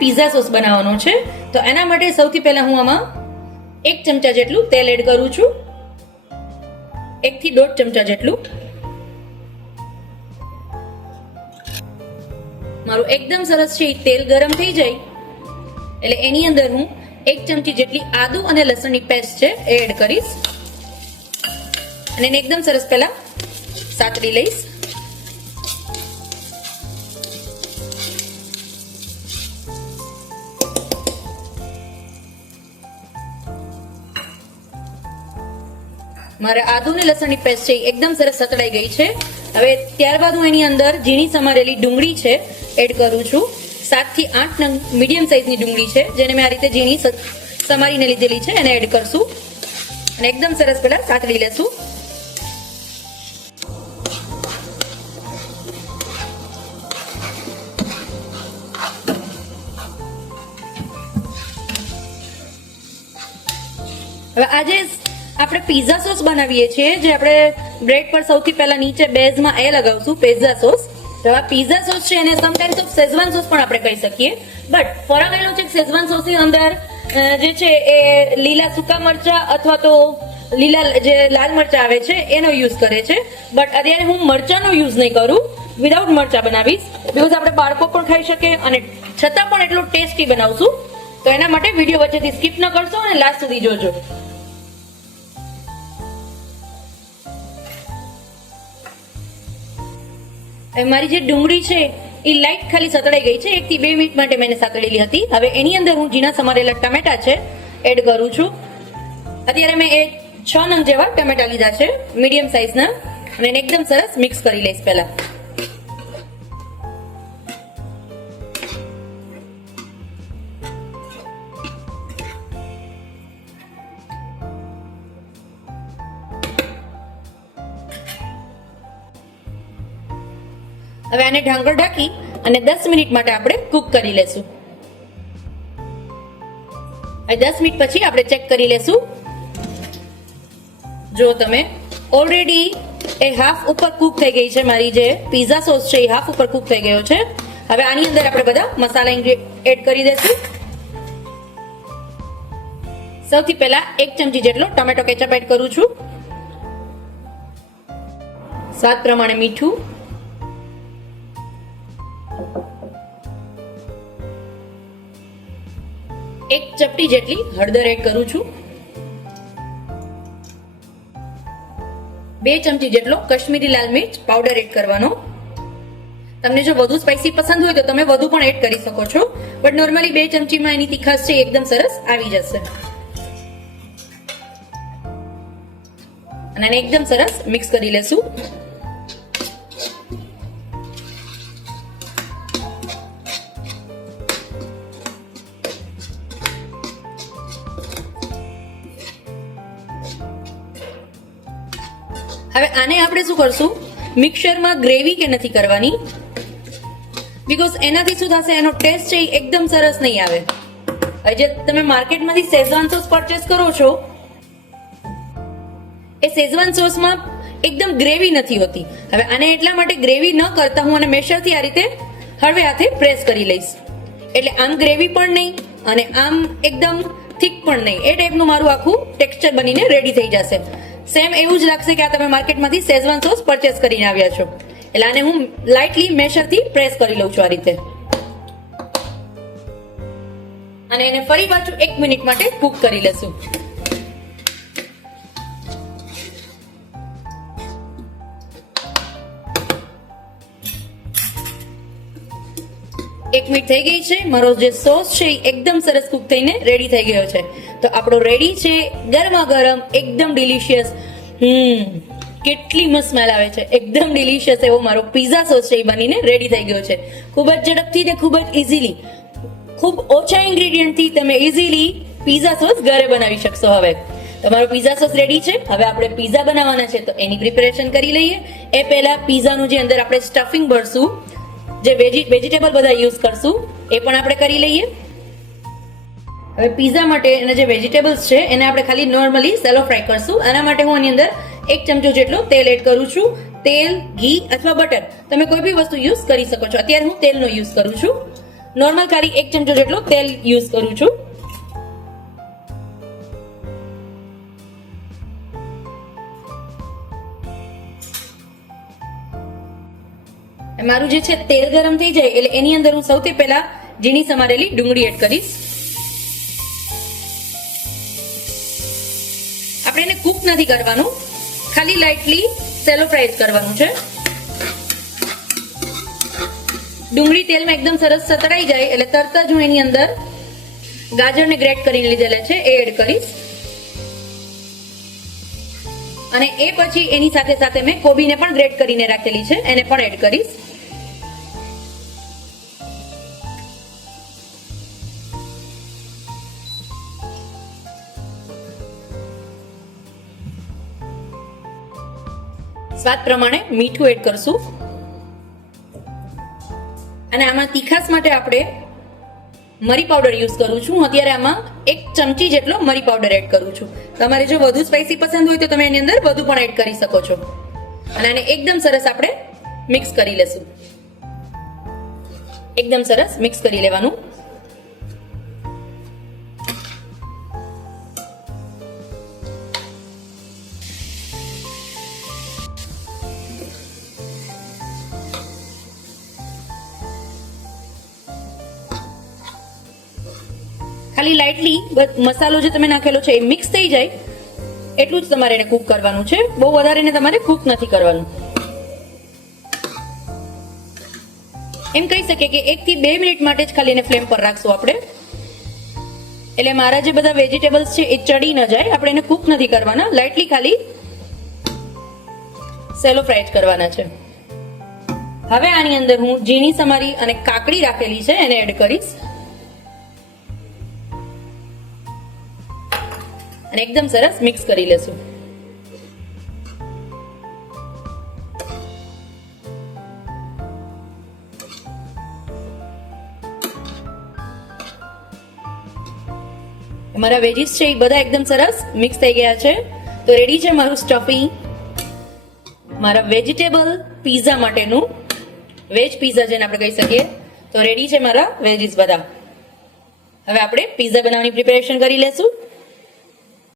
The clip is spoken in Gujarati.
પીઝા સોસ બનાવવાનો છે. તો એના માટે સૌથી પહેલા હું આમાં એક ચમચા જેટલું તેલ એડ કરું છું. એકથી દોઢ ચમચા જેટલું. મારું એકદમ સરસ છે તેલ ગરમ થઈ જાય. એટલે એની અંદર હું એક ચમચી જેટલી આદુ અને લસણની પેસ્ટ છે, એ એડ કરીશ. અને એકદમ સરસ પહેલા સાતડી લઈશ. મારે આદુ ને લસણની પેસ્ટ છે એકદમ સરસ સતળાઈ ગઈ છે. હવે ત્યારબાદ હું એની અંદર ઝીણી સમારેલી ડુંગળી છે એડ કરું છું. સાતથી આઠ નંગ મીડિયમ સાઇઝની ડુંગળી છે, જેને મેં આ રીતે ઝીણી સમારીને લીધેલી છે એને એડ કરશું. અને એકદમ સરસ પેલા સાતડી લેશું. હવે આજે આપણે પિઝા સોસ બનાવીએ છીએ, જે આપણે બ્રેડ પર સૌથી પહેલા નીચે બેઝમાં એ લગાવશું પીઝા સોસ તો આ પિઝા સોસ છે એને સમટાઈમ્સ ઓફ શેઝવાન સોસ પણ આપણે કહી શકીએ. બટ ફરક એનો છે કે શેઝવાન સોસની અંદર જે છે એ લીલા સૂકા મરચા અથવા તો લીલા જે લાલ મરચા આવે છે, એનો યુઝ કરે છે. બટ અત્યારે હું મરચાનો યુઝ નહીં કરું વિધાઉટ મરચા બનાવીશ. બીકોઝ આપણે બાળકો પણ ખાઈ શકે અને છતાં પણ એટલું ટેસ્ટી બનાવશું. તો એના માટે વીડિયો વચ્ચેથી સ્કીપ ન કરશો અને લાસ્ટ સુધી જોજો. મારી જે ડુંગળી છે, એ લાઈટ ખાલી સતળાઈ ગઈ છે. એકથી બે મિનિટ માટે મેં સાતળેલી હતી. હવે એની અંદર હું ઝીણા સમારેલા ટમેટા છે, એડ કરું છું. અત્યારે મેં એ છ નંગ જેવા ટમેટા લીધા છે, મીડિયમ સાઇઝના અને એકદમ સરસ મિક્સ કરી લઈશ પહેલા. હવે આને ઢાંકણ ઢાંકી અને દસ મિનિટ માટે આપણે કુક કરી લેશું. દસ મિનિટ પછી આપણે ચેક કરી લેશું. જો તમે ઓલરેડી એ હાફ ઉપર કુક થઈ ગઈ છે મારી જે પીઝા સોસ છે એ હાફ ઉપર કુક થઈ ગયો છે. હવે આની અંદર આપણે બધા મસાલા એડ કરી દેશું. સૌથી પહેલા એક ચમચી જેટલો ટમેટો કેચઅપ એડ કરું છું. સ્વાદ પ્રમાણે મીઠું. એક ચપટી જેટલી હળદર એડ કરું છું. બે ચમચી જેટલો કશ્મીરી લાલ મિર્ચ પાવડર એડ કરવાનો. તમને જો વધુ સ્પાઇસી પસંદ હોય તો તમે વધુ પણ એડ કરી શકો છો. બટ નોર્મલી બે ચમચીમાં એની તીખાશ છે એકદમ સરસ આવી જશે. અને એકદમ સરસ મિક્સ કરી લેશું. હવે આને આપણે શું કરશું? મિક્સરમાં ગ્રેવી કે નથી કરવાની? બીકોઝ એનાથી શું થશે? એનો ટેસ્ટ છે એકદમ સરસ નહીં આવે. હવે જે તમે માર્કેટમાંથી શેઝવાન સોસ પરચેસ કરો છો, એ શેઝવાન સોસમાં એકદમ ગ્રેવી નથી હોતી. હવે આને એટલા માટે ગ્રેવી ન કરતા હું આને મેશરથી આ રીતે હળવે હાથે પ્રેસ કરી લઈશ. એટલે આમ ગ્રેવી પણ નહીં અને આમ એકદમ થીક પણ નહીં. એ ટાઈપનું મારું આખું ટેક્સચર બનીને રેડી થઈ જશે. સેમ એવું જ લાગશે કે આ તમે માર્કેટમાંથી શેઝવાન સોસ પરચેસ કરીને આવ્યા છો. એટલે આને હું લાઇટલી મેશરથી પ્રેસ કરી લઉં છું આ રીતે. અને એને ફરી પાછું એક મિનિટ માટે કુક કરી લેશું એક મિનિટ થઈ ગઈ છે, મારો જે સોસ છે એ એકદમ સરસ કુક થઈને રેડી થઈ ગયો છે. તો આપણો રેડી છે, ગરમા ગરમ, એકદમ ડિલિશિયસ હમ. કેટલી મસ્ત સ્મેલ આવે છે. એકદમ ડિલિશિયસ એવો મારો પીઝા સોસ છે એ બનીને રેડી થઈ ગયો છે. ખૂબ જ ઝડપથી ને ખૂબ જ ઇઝીલી ખૂબ ઓછા ઇન્ગ્રેડિયન્ટથી તમે ઇઝીલી પીઝા સોસ ઘરે બનાવી શકશો હવે. તમારો પીઝા સોસ રેડી છે. હવે આપણે પીઝા બનાવવાના છે તો એની પ્રિપેરેશન કરી લઈએ. એ પહેલા પીઝાનું જે અંદર આપણે સ્ટફિંગ ભરશું, જે વેજી વેજીટેબલ બધા યુઝ કરશું, એ પણ આપણે કરી લઈએ. હવે પીઝા માટે એના જે વેજીટેબલ્સ છે, એને આપણે ખાલી નોર્મલી સેલો ફ્રાય કરશું. આના માટે હું એની અંદર એક ચમચો જેટલો તેલ એડ કરું છું. તેલ, ઘી અથવા બટર તમે કોઈ બી વસ્તુ યુઝ કરી શકો છો. અત્યારે હું તેલનો યુઝ કરું છું. નોર્મલ ખાલી એક ચમચો જેટલો તેલ યુઝ કરું છું. મારું જે છે તેલ ગરમ થઈ જાય એટલે એની અંદર હું સૌથી પહેલા ઝીણી સમારેલી ડુંગળી એડ કરીશ. નથી કરવાનું. ખાલી લાઇટલી સેલો ફ્રાય કરવાનું છે. ડુંગળી તેલમાં એકદમ સરસ સતળાઈ જાય એટલે તરત જ હું એની અંદર ગાજરને ગ્રેટ કરીને લીધેલા છે, એ એડ કરીશ. અને એ પછી એની સાથે સાથે મેં કોબીને પણ ગ્રેટ કરીને રાખેલી છે, એને પણ એડ કરીશ. સ્વાદ પ્રમાણે મીઠું એડ કરશું. અને આમાં તીખાસ માટે આપણે મરી પાવડર યુઝ કરું છું. હું અત્યારે આમાં એક ચમચી જેટલો મરી પાવડર એડ કરું છું. તમારે જો વધુ સ્પાઈસી પસંદ હોય તો તમે એની અંદર વધુ પણ એડ કરી શકો છો. અને આને એકદમ સરસ આપણે મિક્સ કરી લેશું. એકદમ સરસ મિક્સ કરી લેવાનું. ખાલી લાઇટલી મસાલો જે તમે નાખેલો છે એ મિક્સ થઈ જાય. એટલું જ તમારે એને કૂક કરવાનું છે. બહુ વધારે એને તમારે કૂક નથી કરવાનું. એમ કહી શકીએ કે એક થી બે મિનિટ માટે જ ખાલી એને ફ્લેમ પર રાખશું આપણે. એટલે મારા જે બધા વેજીટેબલ્સ છે એ ચડી ન જાય. આપણે એને કૂક નથી કરવાના. લાઇટલી ખાલી સેલો ફ્રાય કરવાના છે. હવે આની અંદર હું ઝીણી સમારી અને કાકડી રાખેલી છે, એને એડ કરીશ. અને એકદમ સરસ મિક્સ કરી લેશું. મારા વેજીસ છે એ બધા એકદમ સરસ મિક્સ થઈ ગયા છે. તો રેડી છે મારું સ્ટફિંગ મારા વેજીટેબલ પીઝા માટેનું વેજ પીઝા જેને આપણે કહી શકીએ. તો રેડી છે મારા વેજીસ બધા. હવે આપણે પીઝા બનાવવાની પ્રિપેરેશન કરી લેશું.